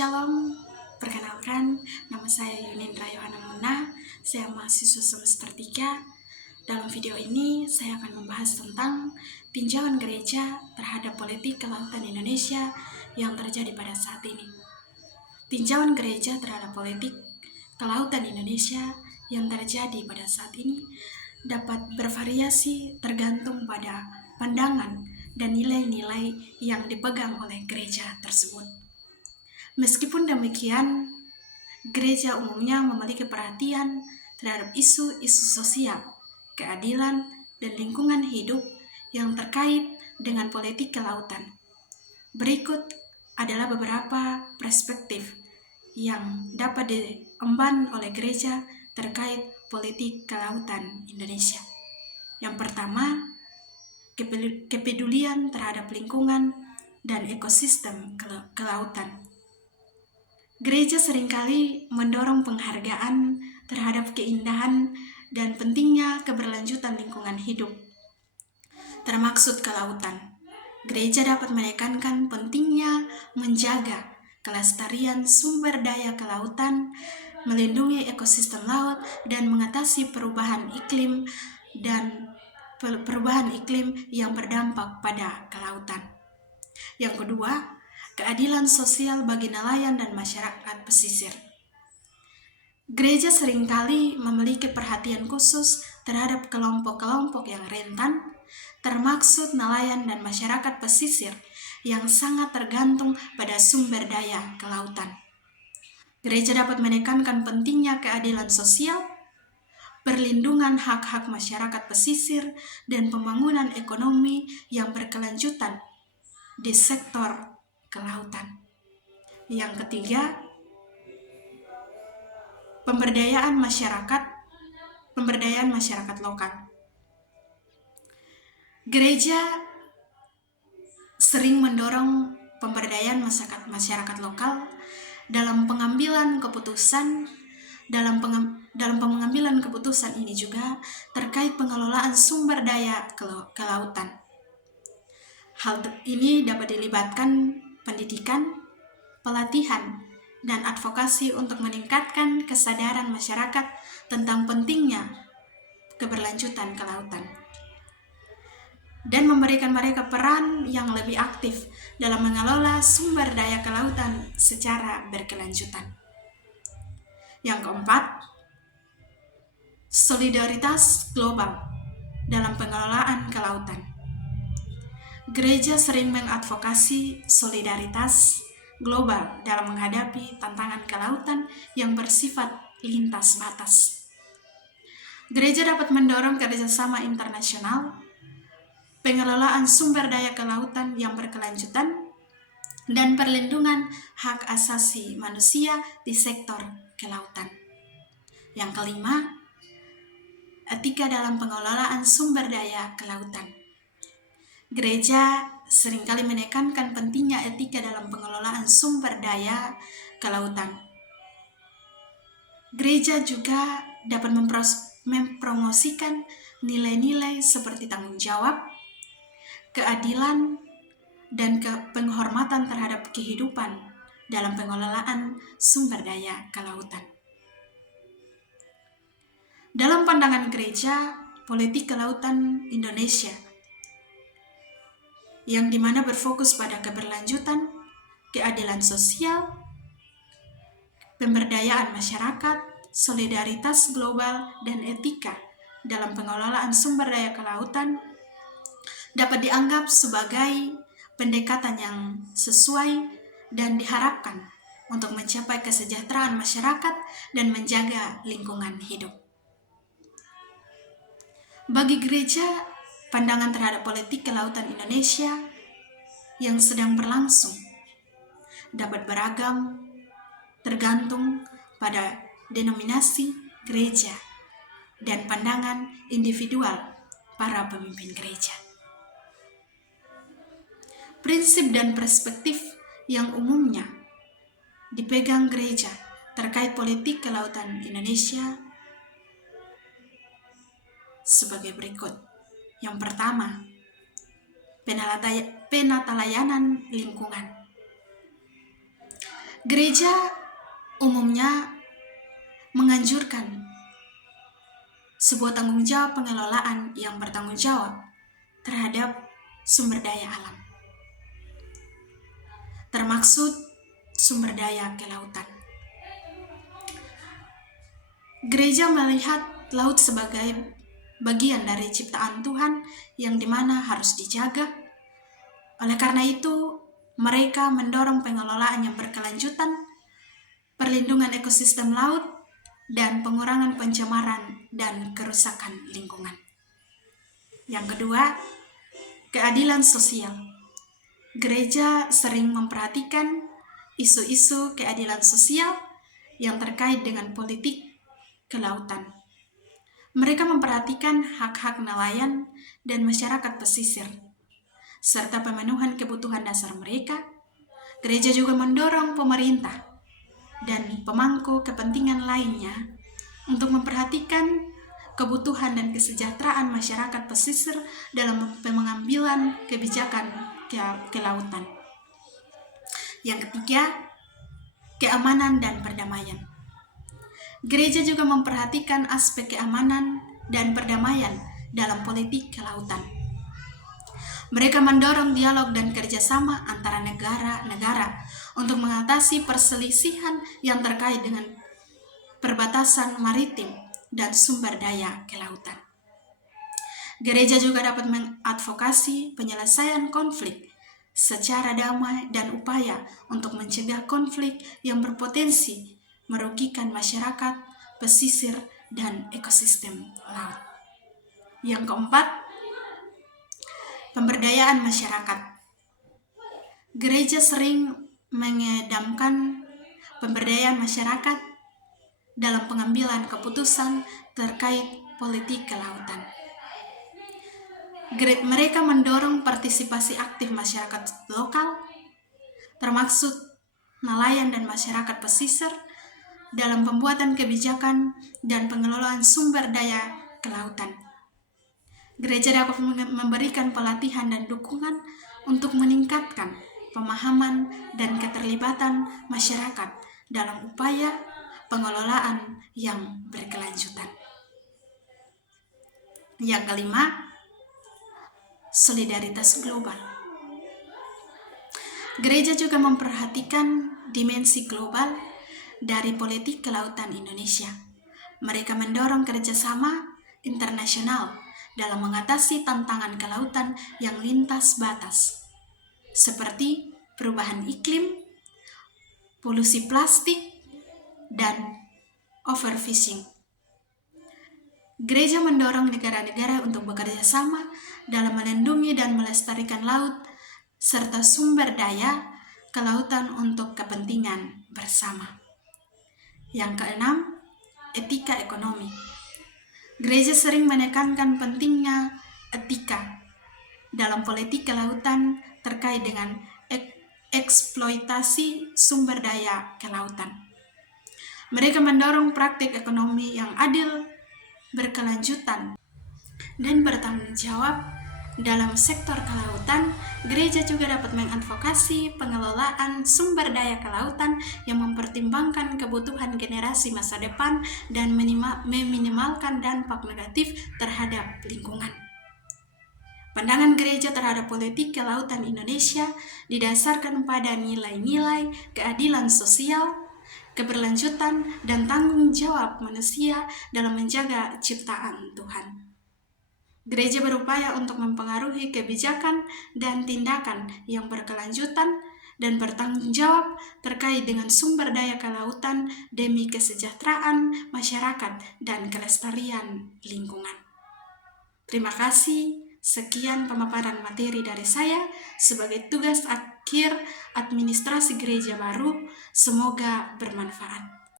Shalom, perkenalkan nama saya Yunindra Yohana Muna, saya mahasiswa semester 3. Dalam video ini saya akan membahas tentang tinjauan gereja terhadap politik kelautan Indonesia yang terjadi pada saat ini. Tinjauan gereja terhadap politik kelautan Indonesia yang terjadi pada saat ini dapat bervariasi tergantung pada pandangan dan nilai-nilai yang dipegang oleh gereja tersebut. Meskipun demikian, gereja umumnya memiliki perhatian terhadap isu-isu sosial, keadilan, dan lingkungan hidup yang terkait dengan politik kelautan. Berikut adalah beberapa perspektif yang dapat diemban oleh gereja terkait politik kelautan Indonesia. Yang pertama, kepedulian terhadap lingkungan dan ekosistem kelautan. Gereja seringkali mendorong penghargaan terhadap keindahan dan pentingnya keberlanjutan lingkungan hidup, termaksud kelautan. Gereja dapat menekankan pentingnya menjaga kelestarian sumber daya kelautan, melindungi ekosistem laut, dan mengatasi perubahan iklim yang berdampak pada kelautan. Yang kedua, keadilan sosial bagi nelayan dan masyarakat pesisir. Gereja seringkali memiliki perhatian khusus terhadap kelompok-kelompok yang rentan, termaksud nelayan dan masyarakat pesisir yang sangat tergantung pada sumber daya kelautan. Gereja dapat menekankan pentingnya keadilan sosial, perlindungan hak-hak masyarakat pesisir, dan pembangunan ekonomi yang berkelanjutan di sektor kelautan. Yang ketiga, pemberdayaan masyarakat lokal. Gereja sering mendorong pemberdayaan masyarakat lokal dalam pengambilan keputusan. Dalam pengambilan keputusan ini juga terkait pengelolaan sumber daya kelautan. Hal ini dapat dilibatkan pendidikan, pelatihan, dan advokasi untuk meningkatkan kesadaran masyarakat tentang pentingnya keberlanjutan kelautan dan memberikan mereka peran yang lebih aktif dalam mengelola sumber daya kelautan secara berkelanjutan. Yang keempat, solidaritas global dalam pengelolaan kelautan. Gereja sering mengadvokasi solidaritas global dalam menghadapi tantangan kelautan yang bersifat lintas batas. Gereja dapat mendorong kerjasama internasional, pengelolaan sumber daya kelautan yang berkelanjutan, dan perlindungan hak asasi manusia di sektor kelautan. Yang kelima, etika dalam pengelolaan sumber daya kelautan. Gereja seringkali menekankan pentingnya etika dalam pengelolaan sumber daya kelautan. Gereja juga dapat mempromosikan nilai-nilai seperti tanggung jawab, keadilan, dan penghormatan terhadap kehidupan dalam pengelolaan sumber daya kelautan. Dalam pandangan gereja, politik kelautan Indonesia yang dimana berfokus pada keberlanjutan, keadilan sosial, pemberdayaan masyarakat, solidaritas global, dan etika dalam pengelolaan sumber daya kelautan dapat dianggap sebagai pendekatan yang sesuai dan diharapkan untuk mencapai kesejahteraan masyarakat dan menjaga lingkungan hidup. Bagi gereja, pandangan terhadap politik kelautan Indonesia yang sedang berlangsung dapat beragam tergantung pada denominasi gereja dan pandangan individual para pemimpin gereja. Prinsip dan perspektif yang umumnya dipegang gereja terkait politik kelautan Indonesia sebagai berikut. Yang pertama, penata layanan lingkungan. Gereja umumnya menganjurkan sebuah tanggung jawab pengelolaan yang bertanggung jawab terhadap sumber daya alam, termaksud sumber daya kelautan. Gereja melihat laut sebagai bagian dari ciptaan Tuhan yang dimana harus dijaga. Oleh karena itu, mereka mendorong pengelolaan yang berkelanjutan, perlindungan ekosistem laut, dan pengurangan pencemaran dan kerusakan lingkungan. Yang kedua, keadilan sosial. Gereja sering memperhatikan isu-isu keadilan sosial yang terkait dengan politik kelautan. Mereka memperhatikan hak-hak nelayan dan masyarakat pesisir, serta pemenuhan kebutuhan dasar mereka. Gereja juga mendorong pemerintah dan pemangku kepentingan lainnya untuk memperhatikan kebutuhan dan kesejahteraan masyarakat pesisir dalam pengambilan kebijakan kelautan. Yang ketiga, keamanan dan perdamaian. Gereja juga memperhatikan aspek keamanan dan perdamaian dalam politik kelautan. Mereka mendorong dialog dan kerjasama antara negara-negara untuk mengatasi perselisihan yang terkait dengan perbatasan maritim dan sumber daya kelautan. Gereja juga dapat mengadvokasi penyelesaian konflik secara damai dan upaya untuk mencegah konflik yang berpotensi merugikan masyarakat, pesisir, dan ekosistem laut. Yang keempat, pemberdayaan masyarakat. Gereja sering mengedamkan pemberdayaan masyarakat dalam pengambilan keputusan terkait politik kelautan. Mereka mendorong partisipasi aktif masyarakat lokal, termaksud nelayan dan masyarakat pesisir, dalam pembuatan kebijakan dan pengelolaan sumber daya kelautan. Gereja dapat memberikan pelatihan dan dukungan untuk meningkatkan pemahaman dan keterlibatan masyarakat dalam upaya pengelolaan yang berkelanjutan. Yang kelima, solidaritas global. Gereja juga memperhatikan dimensi global dari politik kelautan Indonesia. Mereka mendorong kerjasama internasional dalam mengatasi tantangan kelautan yang lintas batas, seperti perubahan iklim, polusi plastik, dan overfishing. Gereja mendorong negara-negara untuk bekerja sama dalam melindungi dan melestarikan laut serta sumber daya kelautan untuk kepentingan bersama. Yang keenam, etika ekonomi. Gereja sering menekankan pentingnya etika dalam politik kelautan terkait dengan eksploitasi sumber daya kelautan. Mereka mendorong praktik ekonomi yang adil, berkelanjutan, dan bertanggung jawab dalam sektor kelautan. Gereja juga dapat mengadvokasi pengelolaan sumber daya kelautan yang mempertimbangkan kebutuhan generasi masa depan dan meminimalkan dampak negatif terhadap lingkungan. Pandangan gereja terhadap politik kelautan Indonesia didasarkan pada nilai-nilai keadilan sosial, keberlanjutan, dan tanggung jawab manusia dalam menjaga ciptaan Tuhan. Gereja berupaya untuk mempengaruhi kebijakan dan tindakan yang berkelanjutan dan bertanggung jawab terkait dengan sumber daya kelautan demi kesejahteraan masyarakat dan kelestarian lingkungan. Terima kasih. Sekian pemaparan materi dari saya sebagai tugas akhir administrasi gereja baru. Semoga bermanfaat.